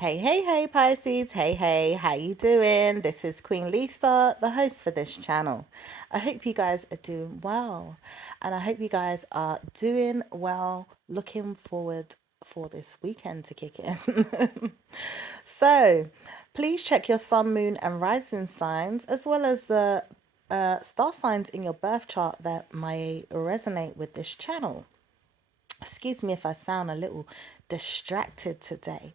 Hey, Pisces. Hey, how you doing? This is Queen Lisa, the host for this channel. I hope you guys are doing well, and I hope you guys are doing well, looking forward for this weekend to kick in. So, please check your sun, moon, and rising signs, as well as the star signs in your birth chart that may resonate with this channel. Excuse me if I sound a little distracted today.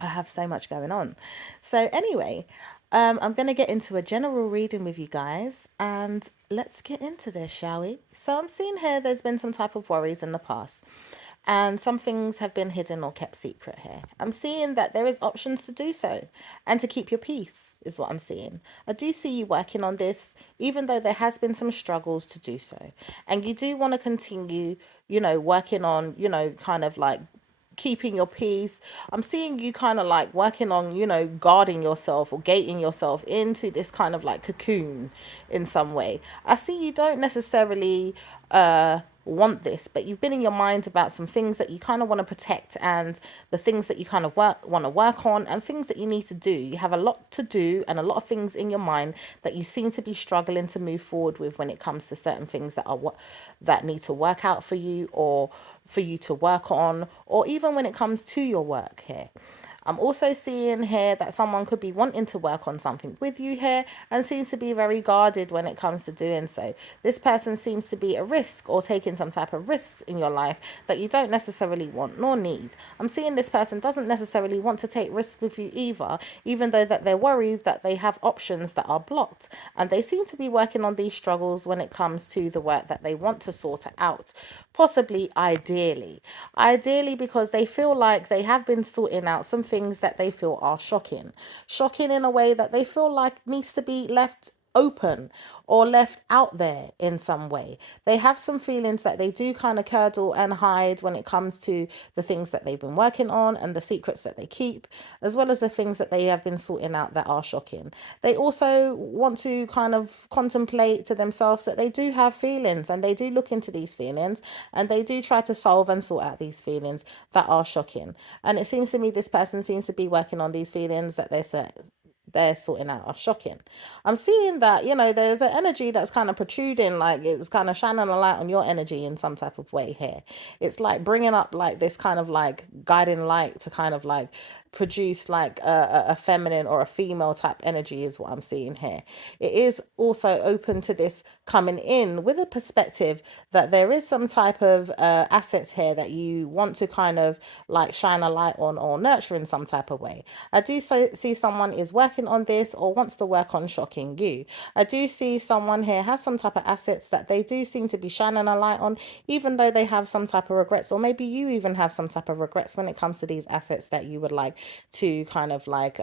I have so much going on. So, anyway, I'm going to get into a general reading with you guys and let's get into this, shall we? So, I'm seeing here there's been some type of worries in the past and some things have been hidden or kept secret here. I'm seeing that there is options to do so and to keep your peace, is what I'm seeing. I do see you working on this, even though there has been some struggles to do so. And you do want to continue, working on, kind of like keeping your peace. I'm seeing you kind of like working on, guarding yourself or gating yourself into this kind of like cocoon in some way. I see you don't necessarily want this, but you've been in your mind about some things that you kind of want to protect and the things that you kind of want to work on and things that you need to do. You have a lot to do and a lot of things in your mind that you seem to be struggling to move forward with when it comes to certain things that need to work out for you or for you to work on, or even when it comes to your work here. I'm also seeing here that someone could be wanting to work on something with you here and seems to be very guarded when it comes to doing so. This person seems to be a risk or taking some type of risks in your life that you don't necessarily want nor need. I'm seeing this person doesn't necessarily want to take risks with you either, even though that they're worried that they have options that are blocked. And they seem to be working on these struggles when it comes to the work that they want to sort it out. Possibly ideally because they feel like they have been sorting out some things that they feel are shocking in a way that they feel like needs to be left open or left out there in some way. They have some feelings that they do kind of curdle and hide when it comes to the things that they've been working on and the secrets that they keep, as well as the things that they have been sorting out that are shocking. They also want to kind of contemplate to themselves that they do have feelings and they do look into these feelings and they do try to solve and sort out these feelings that are shocking. And it seems to me this person seems to be working on these feelings that they're sorting out are shocking. I'm seeing that, there's an energy that's kind of protruding, like it's kind of shining a light on your energy in some type of way here. It's like bringing up like this kind of like guiding light to kind of like produce like a feminine or a female type energy is what I'm seeing here. It is also open to this coming in with a perspective that there is some type of assets here that you want to kind of like shine a light on or nurture in some type of way. I do see someone is working on this or wants to work on shocking you. I do see someone here has some type of assets that they do seem to be shining a light on, even though they have some type of regrets, or maybe you even have some type of regrets when it comes to these assets that you would like to kind of like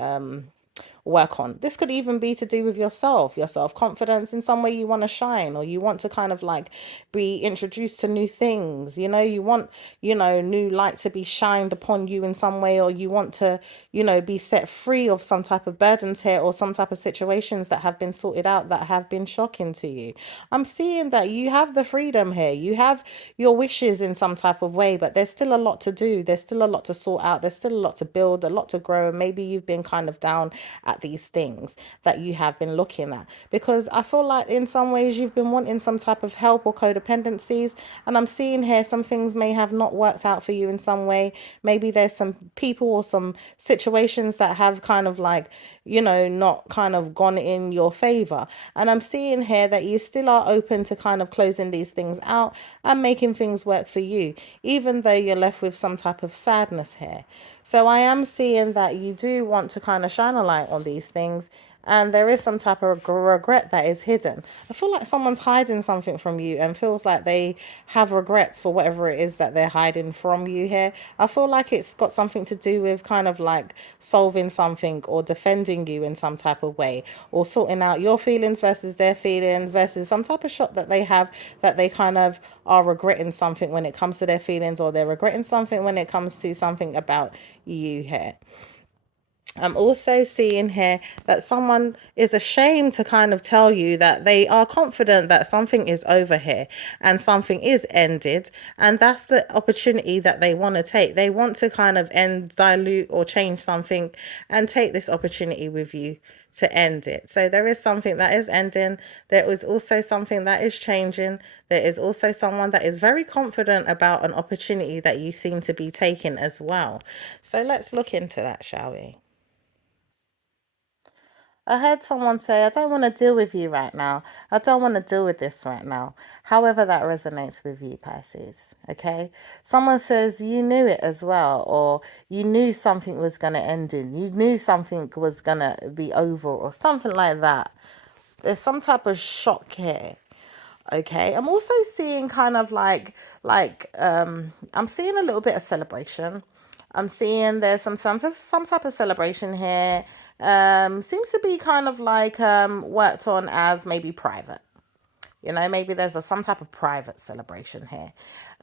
work on. This could even be to do with yourself, your self-confidence in some way you want to shine, or you want to kind of like be introduced to new things. You want, new light to be shined upon you in some way, or you want to, be set free of some type of burdens here or some type of situations that have been sorted out that have been shocking to you. I'm seeing that you have the freedom here. You have your wishes in some type of way, but there's still a lot to do. There's still a lot to sort out. There's still a lot to build, a lot to grow. And maybe you've been kind of down at these things that you have been looking at, because I feel like in some ways you've been wanting some type of help or codependencies, and I'm seeing here some things may have not worked out for you in some way. Maybe there's some people or some situations that have kind of like, not kind of gone in your favor, and I'm seeing here that you still are open to kind of closing these things out and making things work for you, even though you're left with some type of sadness here. So I am seeing that you do want to kind of shine a light on these things, and there is some type of regret that is hidden. I feel like someone's hiding something from you and feels like they have regrets for whatever it is that they're hiding from you here. I feel like it's got something to do with kind of like solving something or defending you in some type of way, or sorting out your feelings versus their feelings versus some type of shot that they have, that they kind of are regretting something when it comes to their feelings, or they're regretting something when it comes to something about you here. I'm also seeing here that someone is ashamed to kind of tell you that they are confident that something is over here and something is ended. And that's the opportunity that they want to take. They want to kind of end, dilute, or change something and take this opportunity with you to end it. So there is something that is ending. There is also something that is changing. There is also someone that is very confident about an opportunity that you seem to be taking as well. So let's look into that, shall we? I heard someone say, I don't want to deal with you right now. I don't want to deal with this right now. However, that resonates with you, Pisces. Okay. Someone says, you knew it as well, or you knew something was going to end in, you knew something was going to be over, or something like that. There's some type of shock here. Okay, I'm also seeing kind of I'm seeing a little bit of celebration. I'm seeing there's some type of celebration here. Seems to be kind of worked on as maybe private. You know, maybe there's some type of private celebration here.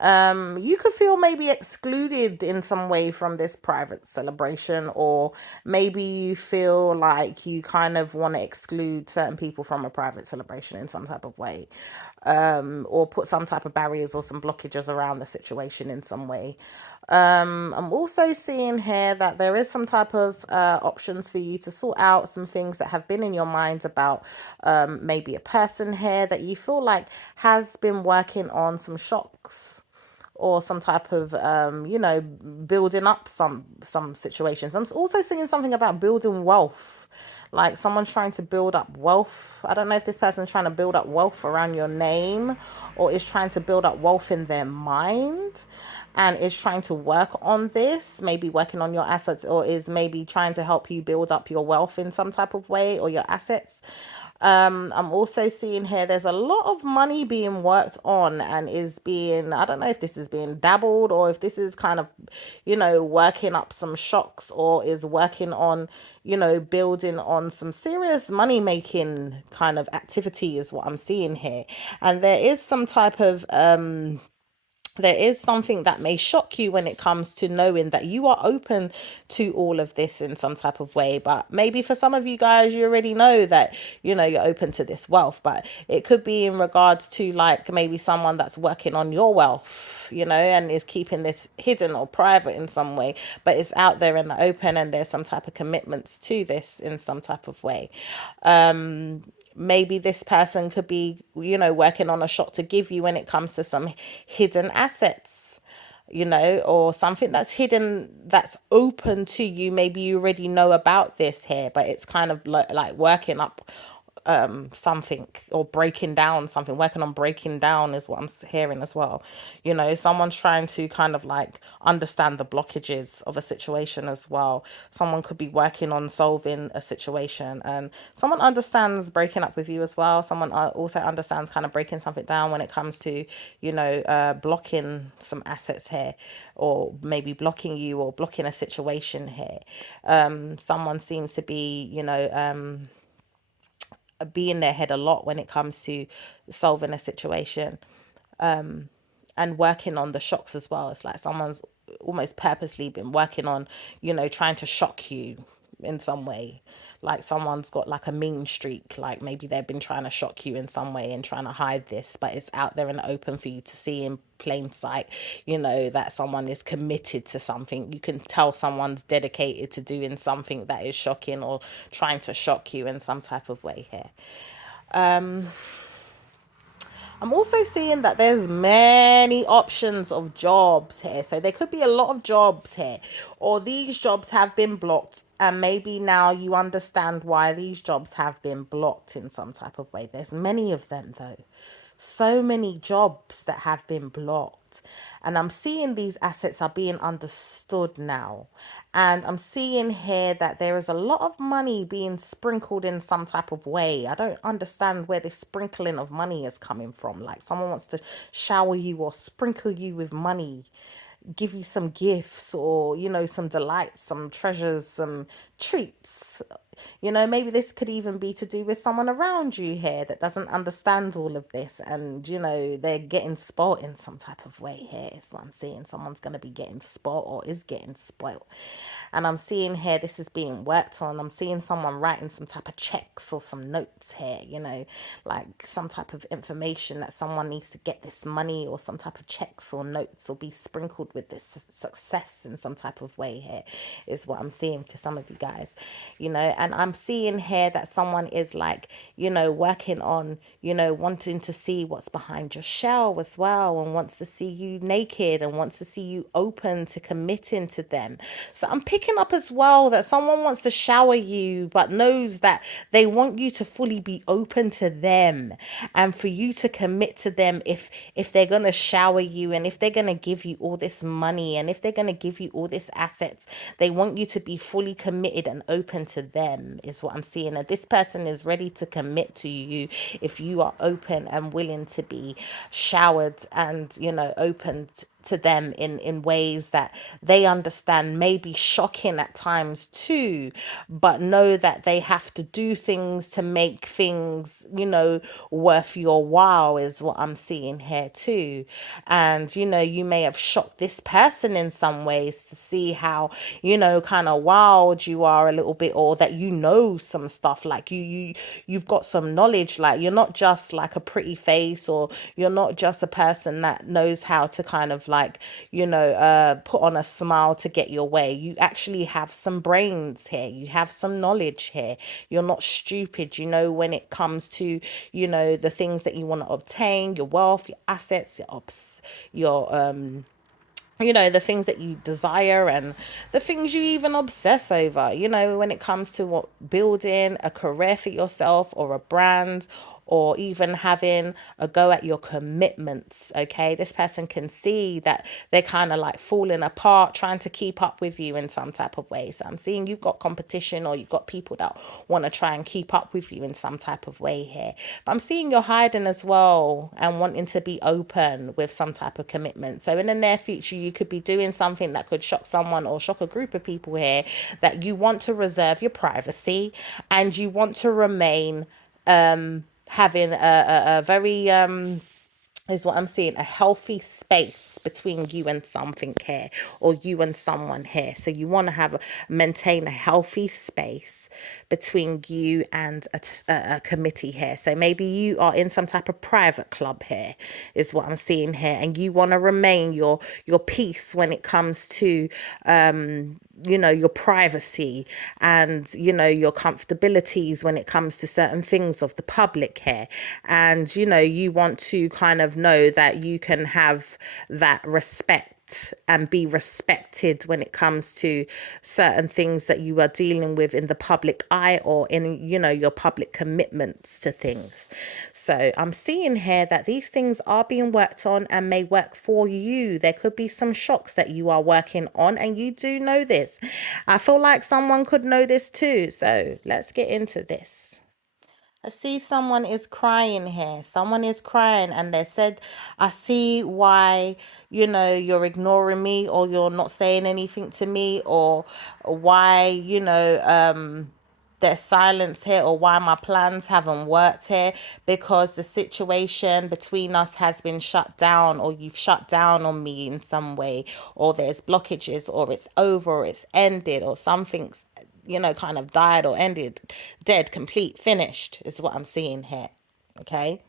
You could feel maybe excluded in some way from this private celebration, or maybe you feel like you kind of want to exclude certain people from a private celebration in some type of way, or put some type of barriers or some blockages around the situation in some way. I'm also seeing here that there is some type of options for you to sort out some things that have been in your mind about maybe a person here that you feel like has been working on some shocks or some type of building up some situations. I'm also seeing something about building wealth, like someone's trying to build up wealth. I don't know if this person's trying to build up wealth around your name, or is trying to build up wealth in their mind and is trying to work on this, maybe working on your assets, or is maybe trying to help you build up your wealth in some type of way, or your assets. I'm also seeing here there's a lot of money being worked on and is being, I don't know if this is being dabbled, or if this is kind of, working up some shocks, or is working on, building on some serious money making kind of activity is what I'm seeing here. And there is something that may shock you when it comes to knowing that you are open to all of this in some type of way. But maybe for some of you guys, you already know that, you're open to this wealth, but it could be in regards to like maybe someone that's working on your wealth, and is keeping this hidden or private in some way, but it's out there in the open, and there's some type of commitments to this in some type of way. Maybe this person could be, working on a shot to give you when it comes to some hidden assets, or something that's hidden that's open to you. Maybe you already know about this here, but it's kind of like working up something, or breaking down something, working on breaking down is what I'm hearing as well. Someone's trying to kind of like understand the blockages of a situation as well. Someone could be working on solving a situation, and someone understands breaking up with you as well. Someone also understands kind of breaking something down when it comes to blocking some assets here, or maybe blocking you, or blocking a situation here. Someone seems to be be in their head a lot when it comes to solving a situation, and working on the shocks as well. It's like someone's almost purposely been working on, trying to shock you in some way. Like someone's got like a mean streak, like maybe they've been trying to shock you in some way and trying to hide this, but it's out there in the open for you to see in plain sight, that someone is committed to something. You can tell someone's dedicated to doing something that is shocking, or trying to shock you in some type of way here. I'm also seeing that there's many options of jobs here. So there could be a lot of jobs here, or these jobs have been blocked. And maybe now you understand why these jobs have been blocked in some type of way. There's many of them though. So many jobs that have been blocked. And I'm seeing these assets are being understood now. And I'm seeing here that there is a lot of money being sprinkled in some type of way. I don't understand where this sprinkling of money is coming from. Like someone wants to shower you or sprinkle you with money, give you some gifts, or some delights, some treasures, some treats. Maybe this could even be to do with someone around you here that doesn't understand all of this, and they're getting spoiled in some type of way. Here is what I'm seeing. Someone's going to be getting spoiled, or is getting spoiled. And I'm seeing here this is being worked on. I'm seeing someone writing some type of checks or some notes here, you know, like some type of information that someone needs to get this money, or some type of checks or notes, or be sprinkled with this success in some type of way here, is what I'm seeing for some of you guys, you know. And I'm seeing here that someone is like, you know, working on, you know, wanting to see what's behind your shell as well, and wants to see you naked, and wants to see you open to committing to them. So I'm picking up as well that someone wants to shower you, but knows that they want you to fully be open to them, and for you to commit to them. If they're going to shower you, and if they're going to give you all this money, and if they're going to give you all this assets, they want you to be fully committed and open to them, is what I'm seeing. And this person is ready to commit to you if you are open and willing to be showered, and, you know, open to them in ways that they understand may be shocking at times too, but know that they have to do things to make things, you know, worth your while, is what I'm seeing here too. And, you know, you may have shocked this person in some ways to see how, you know, kind of wild you are a little bit, or that, you know, some stuff, like you've got some knowledge, like you're not just like a pretty face, or you're not just a person that knows how to kind of like, you know, put on a smile to get your way. You actually have some brains here. You have some knowledge here. You're not stupid, you know, when it comes to, you know, the things that you want to obtain, your wealth, your assets, your you know, the things that you desire, and the things you even obsess over, you know, when it comes to what, building a career for yourself, or a brand, or even having a go at your commitments. Okay, this person can see that they're kind of like falling apart trying to keep up with you in some type of way. So I'm seeing you've got competition, or you've got people that want to try and keep up with you in some type of way here. But I'm seeing you're hiding as well, and wanting to be open with some type of commitment. So in the near future, you could be doing something that could shock someone, or shock a group of people here, that you want to reserve your privacy, and you want to remain having a very is what I'm seeing, a healthy space between you and something here, or you and someone here. So you want to maintain a healthy space between you and a committee here. So maybe you are in some type of private club here, is what I'm seeing here, and you want to remain your peace when it comes to you know, your privacy, and, you know, your comfortabilities when it comes to certain things of the public here. And, you know, you want to kind of know that you can have that respect and be respected when it comes to certain things that you are dealing with in the public eye, or in, you know, your public commitments to things. So I'm seeing here that these things are being worked on, and may work for you. There could be some shocks that you are working on, and you do know this. I feel like someone could know this too. So let's get into this. I see someone is crying here. Someone is crying, and they said, I see why, you know, you're ignoring me, or you're not saying anything to me, or why, you know, there's silence here, or why my plans haven't worked here, because the situation between us has been shut down, or you've shut down on me in some way, or there's blockages, or it's over, or it's ended, or something's, you know, kind of died or ended, dead, complete, finished, is what I'm seeing here. Okay.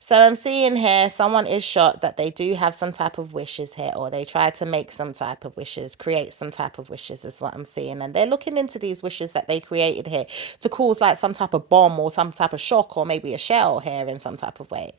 So I'm seeing here someone is shocked that they do have some type of wishes here, or they try to make some type of wishes, create some type of wishes, is what I'm seeing. And they're looking into these wishes that they created here to cause like some type of bomb, or some type of shock, or maybe a shell here in some type of way.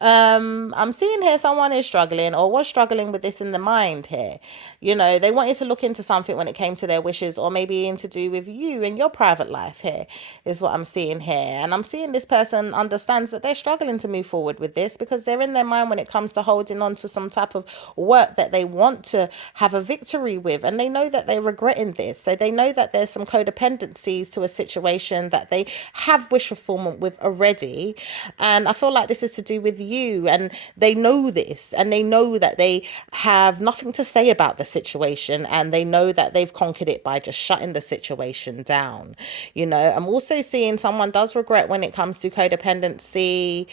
I'm seeing here someone is struggling, or was struggling with this in the mind here. You know, they wanted to look into something when it came to their wishes, or maybe in to do with you and your private life here, is what I'm seeing here. And I'm seeing this person understands that they're struggling to move forward with this, because they're in their mind when it comes to holding on to some type of work that they want to have a victory with, and they know that they're regretting this. So they know that there's some codependencies to a situation that they have wish fulfillment with already, and I feel like this is to do with you, and they know this, and they know that they have nothing to say about the situation, and they know that they've conquered it by just shutting the situation down. You know, I'm also seeing someone does regret when it comes to codependency,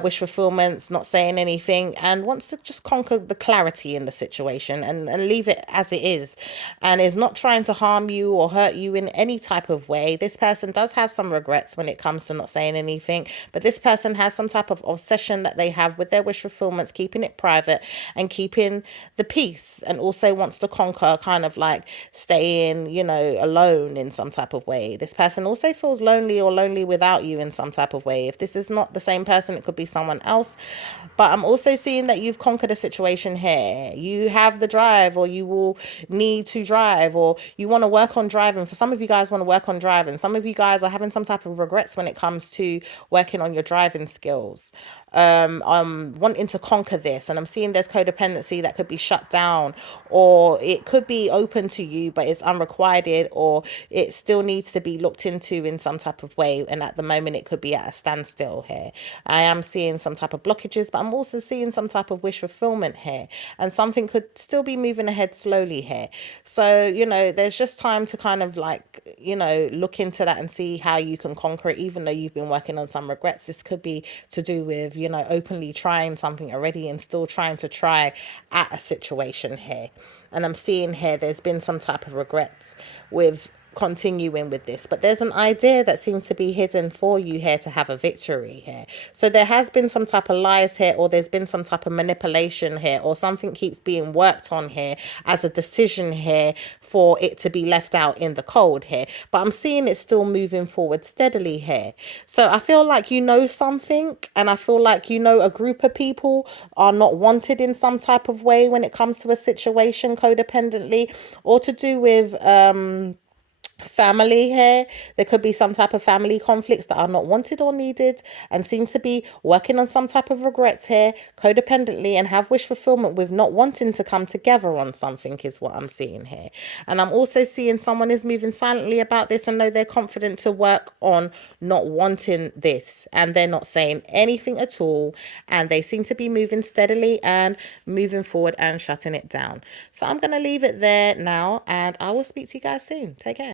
wish fulfillments, not saying anything, and wants to just conquer the clarity in the situation and leave it as it is, and is not trying to harm you or hurt you in any type of way. This person does have some regrets when it comes to not saying anything, but this person has some type of obsession that they have with their wish fulfillments, keeping it private and keeping the peace, and also wants to conquer kind of like staying, you know, alone in some type of way. This person also feels lonely or lonely without you in some type of way. If this is not the same person, it could be someone else. But I'm also seeing that you've conquered a situation here. You have the drive, or you will need to drive, or you want to work on driving. For some of you guys want to work on driving. Some of you guys are having some type of regrets when it comes to working on your driving skills. I'm wanting to conquer this, and I'm seeing there's codependency that could be shut down, or it could be open to you but it's unrequited, or it still needs to be looked into in some type of way, and at the moment it could be at a standstill here. I am seeing some type of blockages, but I'm also seeing some type of wish fulfillment here, and something could still be moving ahead slowly here. So, you know, there's just time to kind of like, you know, look into that and see how you can conquer it, even though you've been working on some regrets. This could be to do with, you know, openly trying something already and still trying to try at a situation here. And I'm seeing here there's been some type of regrets with continuing with this, but there's an idea that seems to be hidden for you here to have a victory here. So there has been some type of lies here, or there's been some type of manipulation here, or something keeps being worked on here as a decision here for it to be left out in the cold here. But I'm seeing it still moving forward steadily here. So I feel like you know something, and I feel like you know a group of people are not wanted in some type of way when it comes to a situation codependently, or to do with family here. There could be some type of family conflicts that are not wanted or needed, and seem to be working on some type of regrets here codependently, and have wish fulfillment with not wanting to come together on something is what I'm seeing here. And I'm also seeing someone is moving silently about this and know they're confident to work on not wanting this, and they're not saying anything at all, and they seem to be moving steadily and moving forward and shutting it down. So I'm going to leave it there now, and I will speak to you guys soon. Take care.